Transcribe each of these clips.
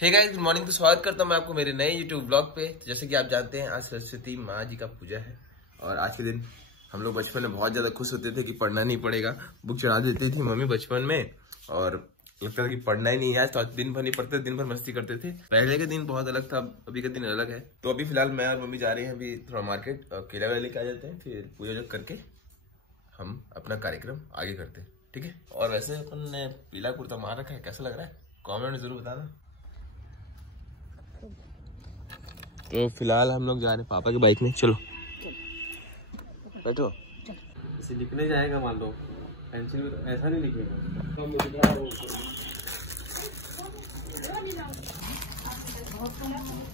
Hey guys, good morning. तो स्वागत करता हूँ मैं आपको मेरे नए YouTube ब्लॉग पे। तो जैसे कि आप जानते हैं, आज सरस्वती माँ जी का पूजा है और आज के दिन हम लोग बचपन में बहुत ज्यादा खुश होते थे कि पढ़ना नहीं पड़ेगा। बुक चढ़ा देती थी मम्मी बचपन में और लगता था कि पढ़ना ही नहीं है आज, तो दिन भर नहीं पढ़ते, दिन भर मस्ती करते थे। पहले का दिन बहुत अलग था, अभी का दिन अलग है। तो अभी फिलहाल मैं और मम्मी जा रहे हैं अभी थोड़ा मार्केट, केला वेला लेके आ जाते हैं, फिर पूजा करके हम अपना कार्यक्रम आगे करते हैं, ठीक है। और वैसे अपन ने पीला कुर्ता मार रखा है, कैसा लग रहा है कॉमेंट में जरूर बताना। तो फिलहाल हम लोग जा रहे हैं पापा की बाइक में, चलो बैठो। इसे लिखने जाएगा मान लो, पेंसिल में ऐसा नहीं लिखेगा।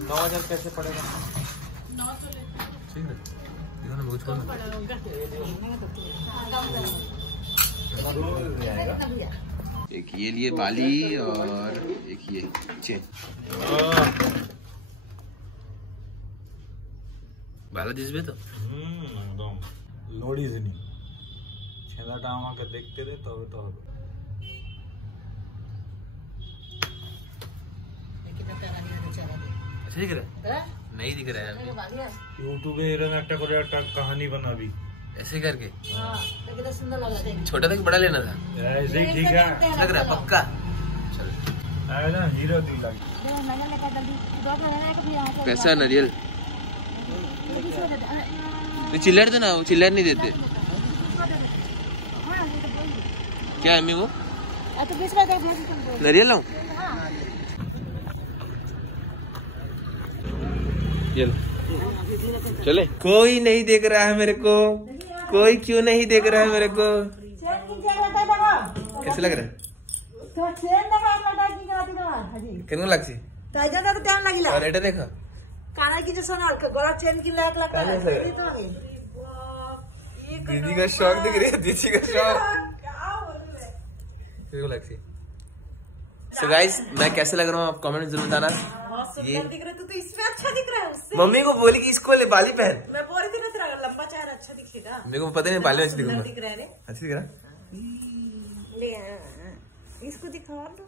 9,000 कैसे पड़ेगा? ठीक है, एक ये लिए बाली और एक ये चेन। बाला जिसमें तो एकदम लोड़ी से नहीं छेदा टाँग के देखते रहे तो अच्छा दिख रहा है? नहीं दिख रहा है। यूट्यूब कहानी बना भी ऐसे करके छोटा था कि बड़ा लेना था? ऐसे ही ठीक है, लग रहा है पक्का। चल ना हीरो दिल लगी। कैसा नारियल? तो चिल्लर दो ना, वो चिल्लर नहीं देते क्या है? वो नारियल लाऊं? चले। कोई नहीं देख रहा है मेरे को, कोई क्यों नहीं देख रहा है मेरे को? कैसे लग रहा है? कितना लग और एटा देखा दीदी का शौक दिख रही है, दीदी का शौक। So guys, मैं कैसे लग रहा हूँ आप कमेंट में जरूर बताना। ये दिख रहा है तो इसमें अच्छा दिख रहा है उससे। मम्मी को बोली कि इसको ले बाली पहन। मैं बोल रही थी ना तेरा लंबा चेहरा अच्छा दिखेगा। मेरे को पता नहीं बाली में अच्छा दिखूंगा। दिख रहा है रे, अच्छा दिख रहा ले इसको दिखा दो।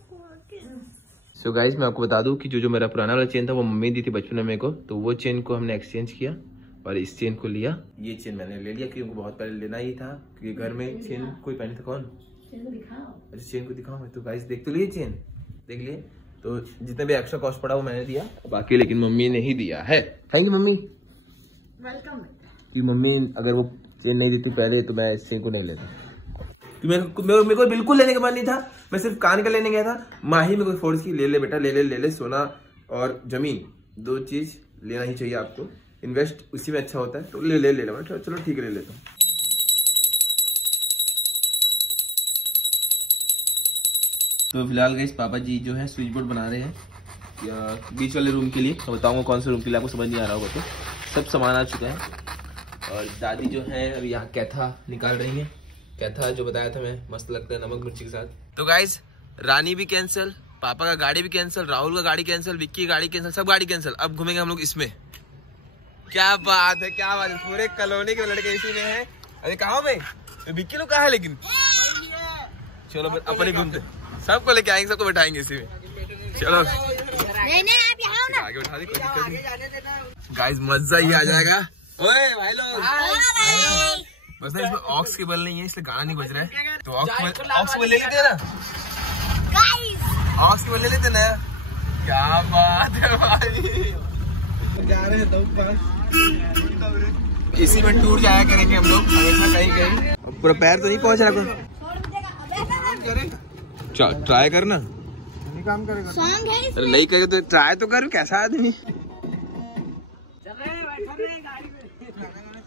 सो गाइस, मैं आपको बता दूं कि जो मेरा पुराना वाला चेन था वो मम्मी दी थी बचपन में मेरे को, तो वो चेन को हमने एक्सचेंज किया और इस चेन को लिया। ये चेन मैंने ले लिया क्योंकि बहुत पहले लेना ही था, क्योंकि घर में चेन कोई पहने था। कौन? अच्छा चेन को दिखाओ। तो गाइस देख तो लिए, चेन देख लिए। तो जितना भी एक्स्ट्रा कॉस्ट पड़ा वो मैंने दिया, बाकी लेकिन मम्मी ने ही दिया है। Thank you mummy, welcome. कि मम्मी अगर वो चेन नहीं देती पहले तो मैं इस चेन को नहीं लेता। मेरे को बिल्कुल लेने का मन नहीं था, मैं सिर्फ कान का लेने गया था। माही में कोई फोर्स की, ले ले बेटा, ले ले। सोना और जमीन दो चीज लेना ही चाहिए आपको, इन्वेस्ट उसी में अच्छा होता है, तो ले चलो ठीक है ले लेता हूँ। तो फिलहाल गाइस पापा जी जो है स्विच बोर्ड बना रहे हैं या बीच वाले रूम के लिए, तो बताऊंगा कौन से रूम के लिए, आपको समझ नहीं आ रहा होगा। तो सब सामान आ चुका है और दादी जो है अभी यहाँ कैथा निकाल रही है। कैथा जो बताया था मैं, मस्त लगता है नमक मिर्ची के साथ। तो गाइस रानी भी कैंसिल, पापा का गाड़ी भी कैंसिल, राहुल का गाड़ी कैंसिल, विक्की की गाड़ी कैंसिल, सब गाड़ी कैंसिल। अब घूमेंगे हम लोग इसमें। क्या बात है, क्या बात है, पूरे कॉलोनी के लड़के इसी में है। अरे कहाँ में विक्की लोग कहाँ है? लेकिन चलो अपने घूमते, सबको लेके आएंगे, सबको बैठाएंगे इसी में। चलो आगे उठा दी, कोई दिक्कत नहीं। गाइस मजा ही आ जाएगा। ओए भाई लोग, बस ना इसमें ऑक्स केबल नहीं है इसलिए गाना नहीं बज रहा है, तो ऑक्स केबल ले लेते हैं ना, ऑक्स केबल ले लेते ना। क्या बात है भाई, जा रहे हैं तो इसी में टूर जाया करेंगे हम लोग हमेशा कहीं। अब पूरा पैर तो नहीं पहुंच रहा, ट्राई करना। नहीं काम करेगा, अरे नहीं करेगा तो ट्राई तो कर। कैसा आदमी,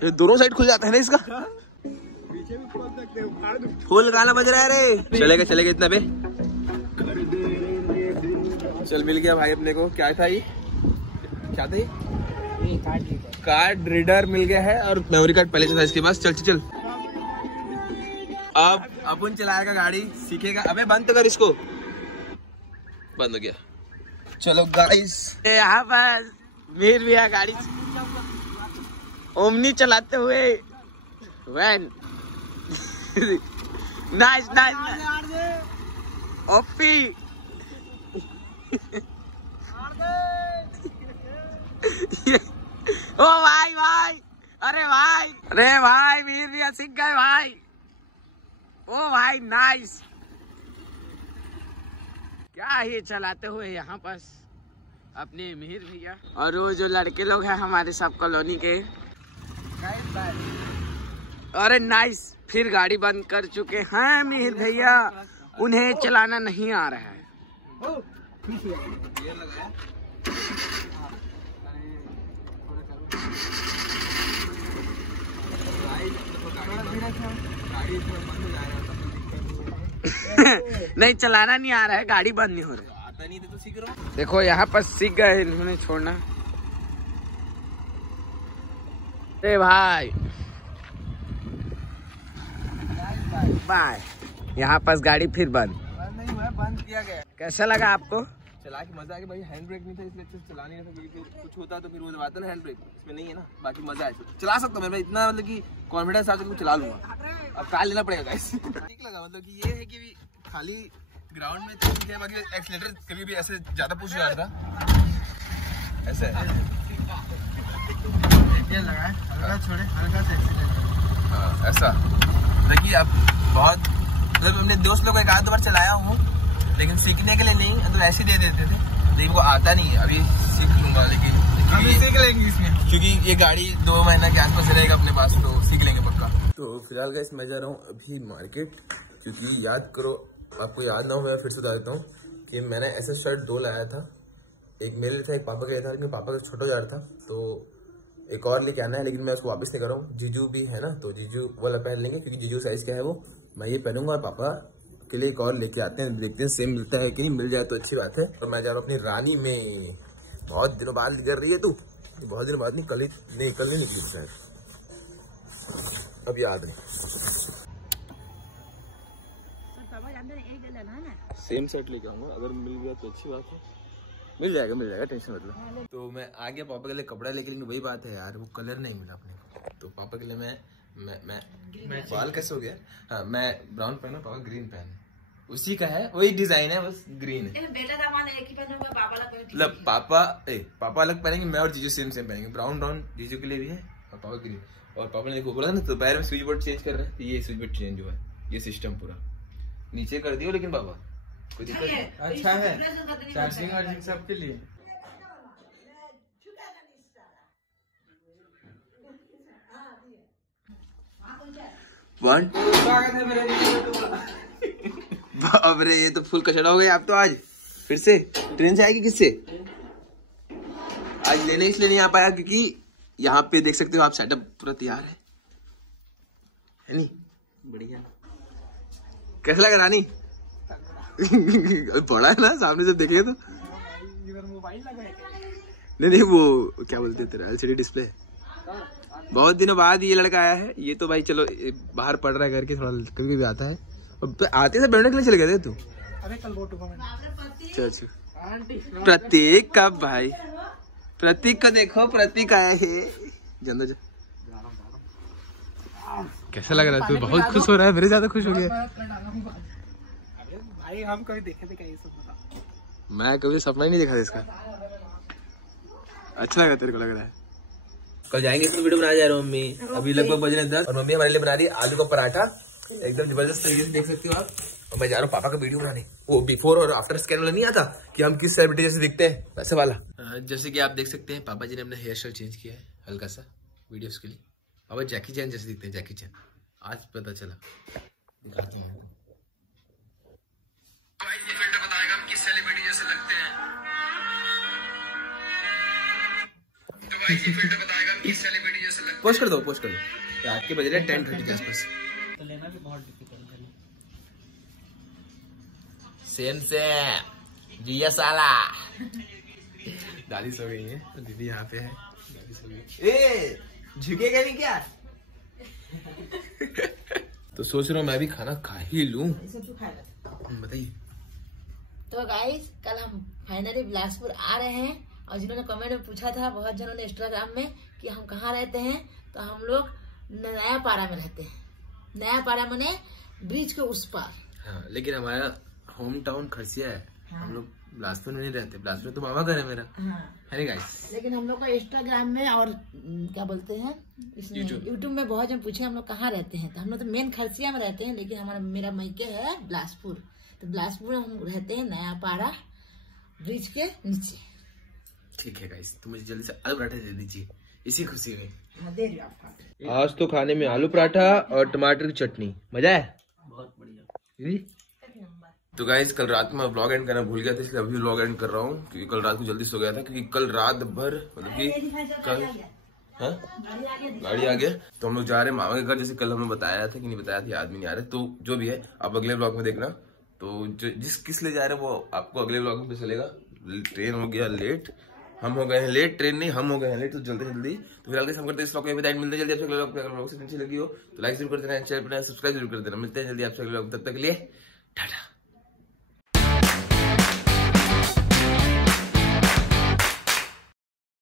ये दोनों साइड खुल जाता है ना इसका, पीछे भी खोल सकते हो। फुल गाना बज रहा है रे। चलेगा इतना पे। चल मिल गया भाई अपने को। क्या था ये, क्या था ये? कार्ड रीडर मिल गया है और मेमोरी कार्ड पहले से था इसके पास। चल अब अपन चलाएगा गाड़ी, सीखेगा। अबे बंद तो कर इसको, बंद हो गया। चलो गाइस यहाँ पर मीर भैया गाड़ी ओमनी चलाते हुए वैन। Nice nice OP. ओ भाई भाई, अरे भाई वीर भैया सीख गए भाई। ओ भाई नाइस। क्या ही चलाते हुए यहाँ पर अपने मिहिर भैया और वो जो लड़के लोग हैं हमारे सब कॉलोनी के। अरे नाइस, फिर गाड़ी बंद कर चुके हैं मिहिर भैया, उन्हें चलाना नहीं आ रहा है। नहीं चलाना नहीं आ रहा है, गाड़ी बंद नहीं हो रही। आता नहीं तो सीख रहा हूँ। देखो यहाँ पर सीख गए इन्होंने छोड़ना। अरे भाई बाय, यहाँ पर गाड़ी फिर बंद नहीं हुआ, बंद किया गया। कैसा लगा आपको? चला के मजा आ गया भाई। हैंड ब्रेक नहीं था इसलिए अच्छे से चला नहीं रहा था, क्योंकि कुछ होता तो फिर वो दबाता ना हैंड ब्रेक, इसमें नहीं है ना। बाकी मजा आया, चला सकता हूँ मैं इतना, मतलब कि कॉन्फिडेंस आ चुका, चला लूंगा। अब कार लेना पड़ेगा गाइस। ठीक लगा, मतलब कि ये है कि खाली ग्राउंड में ठीक है, बाकी एक्सीलेटर कभी भी ऐसे ज्यादा पुश जा रहा था ऐसे लगा है, हल्का छोड़े, हल्का से एक्सीलेटर। हाँ ऐसा देखिए। अब बहुत मतलब अपने दोस्त लोग एक आध बार चलाया हूँ, लेकिन सीखने के लिए नहीं, मतलब ऐसे दे देते थे, लेकिन वो आता नहीं। अभी सीख लूंगा, लेकिन सीख लेंगे इसमें, क्योंकि ये गाड़ी 2 महीना के आसपास रहेगा अपने पास, तो सीख लेंगे पक्का। तो फिलहाल गाइस मैं जा रहा हूँ अभी मार्केट, क्योंकि याद करो, आपको याद ना हो मैं फिर से बता देता हूँ कि मैंने ऐसा शर्ट 2 लाया था। एक मेरे लिए था, एक पापा का था, लेकिन पापा का छोटा जा रहा था, तो एक और लेके आना है, लेकिन मैं उसको वापस नहीं कर रहा हूँ। जीजू भी है ना, तो जीजू वाला पहन लेंगे, क्योंकि जीजू साइज क्या है वो मैं ये पहनूंगा, और पापा के लिए एक और लेके आते हैं, देखते हैं सेम मिलता है कि नहीं, मिल जाए तो अच्छी बात है। और मैं जा रहा हूँ अपनी रानी में। बहुत दिनों बाद कर रही है तू, बहुत दिनों बाद नहीं, कल नहीं निकली शायद, अब याद नहीं। सेम सेट लेके आऊंगा, अगर मिल गया तो अच्छी बात है। मिल जाएगा टेंशन मतलब। तो मैं आ गया पापा के लिए कपड़ा लेके, लेकिन वही बात है यार, वो कलर नहीं मिला अपने को। तो पापा के लिए मैं बाल कैसे हो गया, हाँ मैं ब्राउन पहना, पापा ग्रीन पहना, उसी का है, वही डिजाइन है, बस ग्रीन है। मतलब पापा अलग पहनेंगे, मैं और जीजू सेम पहनेंगे। ब्राउन जीजू के लिए भी है और पापा ग्रीन। और पापा ने देखो बोला ना, तो पैर में स्विच बोर्ड चेंज कर रहे हैं, तो ये स्विच बोर्ड चेंज हुआ है, ये सिस्टम पूरा नीचे कर दियो। लेकिन पापा कोई दिक्कत नहीं, अच्छा है, चार्जिंग सबके लिए। अरे ये तो फुल कचड़ा हो गया। आप तो आज फिर से ट्रेन से आएगी, किससे आज लेने इसलिए नहीं आ पाया, क्योंकि यहाँ पे देख सकते हो आप, सेटअप पूरा तैयार है नहीं? बढ़िया। कैसा लगा रानी? बड़ा है ना, सामने से देखेंगे तो। मोबाइल लगा है? नहीं वो क्या बोलते हैं तेरा, LCD डिस्प्ले। बहुत दिनों बाद ये लड़का आया है। ये तो भाई चलो बाहर पढ़ रहा है करके, थोड़ा कभी भी आता है। और आते से बैठने के लिए चले गए थे तू? अरे कल वो प्रतीक कब भाई, प्रतीक को देखो, प्रतीक आया है। जंदो जा। कैसा लग रहा है? तू बहुत खुश हो रहा है, मेरे ज्यादा खुश हो गया। भाई हम कभी देखे थे क्या ये सब? मैं कभी सपना ही नहीं देखा था इसका। अच्छा लगा तेरे को, लग रहा है? कल जाएंगे इसमें वीडियो बनाने जा रहा हूँ मम्मी। अभी लगभग बज रहे 10 और मम्मी हमारे लिए बना रही है आलू का पराठा, एकदम जबरदस्त तरीके से, देख सकते हो आप। और मैं जा रहा हूँ पापा का वीडियो बनाने, वो बिफोर और आफ्टर स्कैन वाला नहीं आता कि हम किस सेलिब्रिटी जैसे दिखते हैं, वैसे वाला। जैसे कि आप देख सकते हैं पापा जी ने अपना हेयर स्टाइल चेंज किया है हल्का सा वीडियोस के लिए। पापा जैकी चैन जैसे दिखते हैं, जैकी चैन। आज पता चला, दिखाते हैं। ये फिल्टर बताएगा हम किस सेलिब्रिटी जैसे लगते हैं। तो भाई ये फिल्टर बताएगा हम किस सेलिब्रिटी जैसे लगते हैं। पोस्ट कर दो रात के बज रहे 10:30 के आसपास। तो लेना भी बहुत डिफिकल्ट है। सेम से जिया साला। दादी सो गई है, तो दीदी यहाँ पे है। दादी सो गई। ए झुकेगा नहीं क्या? तो सोच रहा हूँ मैं भी खाना खा ही लूं। बताइए। तो गाइस कल हम फाइनली बिलासपुर आ रहे हैं, और जिन्होंने कमेंट में पूछा था बहुत जनों ने इंस्टाग्राम में कि हम कहाँ रहते हैं, तो हम लोग नया पारा में रहते हैं। नया पारा माने ब्रिज के उस पार। हाँ, लेकिन हमारा होम टाउन खरसिया है। हाँ। हम लोग बिलासपुर में नहीं रहते। बिलासपुर तो मामा घर है मेरा, हाँ। है ना गाइस। लेकिन हम लोग को इंस्टाग्राम में और क्या बोलते हैं इसमें यूट्यूब में बहुत जन पूछे हम लोग कहाँ रहते हैं, तो हम लोग तो मेन खरसिया में रहते हैं, लेकिन मेरा मैके है बिलासपुर। तो बिलासपुर हम रहते हैं नया पारा ब्रिज के नीचे। ठीक है गाइस, तो मुझे जल्दी से आलू पराठा दे दीजिए इसी खुशी में। दे रही हूँ आपको। आज तो खाने में आलू पराठा और टमाटर की चटनी, मजा है। बहुत बढ़िया। तो गाइस कल रात में व्लॉग एंड करना भूल गया था, इसलिए अभी व्लॉग एंड कर रहा हूँ, क्योंकि कल रात को जल्दी सो गया था। क्योंकि कल रात भर मतलब कि कल गाड़ी आ गया, तो हम लोग जा रहे हैं मामा के घर। जैसे कल हमने बताया था कि नहीं बताया था, याद भी नहीं आ रहा। तो जो भी है आप अगले व्लॉग में देखना। तो जिस किस लिए जा रहे हैं वो आपको अगले व्लॉग में पता चलेगा। ट्रेन हो गया लेट, हम हो गए हैं लेट, ट्रेन नहीं हम हो गए हैं लेट। तो जल्दी जल्दी तो फिलहाल हम करते हैं इस व्लॉग में मिलते हैं जल्दी आपसे अगले व्लॉग से। अच्छी लगी हो तो लाइक जरूर कर देना, चैनल पर सब्सक्राइब जरूर कर देना। मिलते हैं जल्दी आपसे अगले व्लॉग, तब तक के लिए टाटा।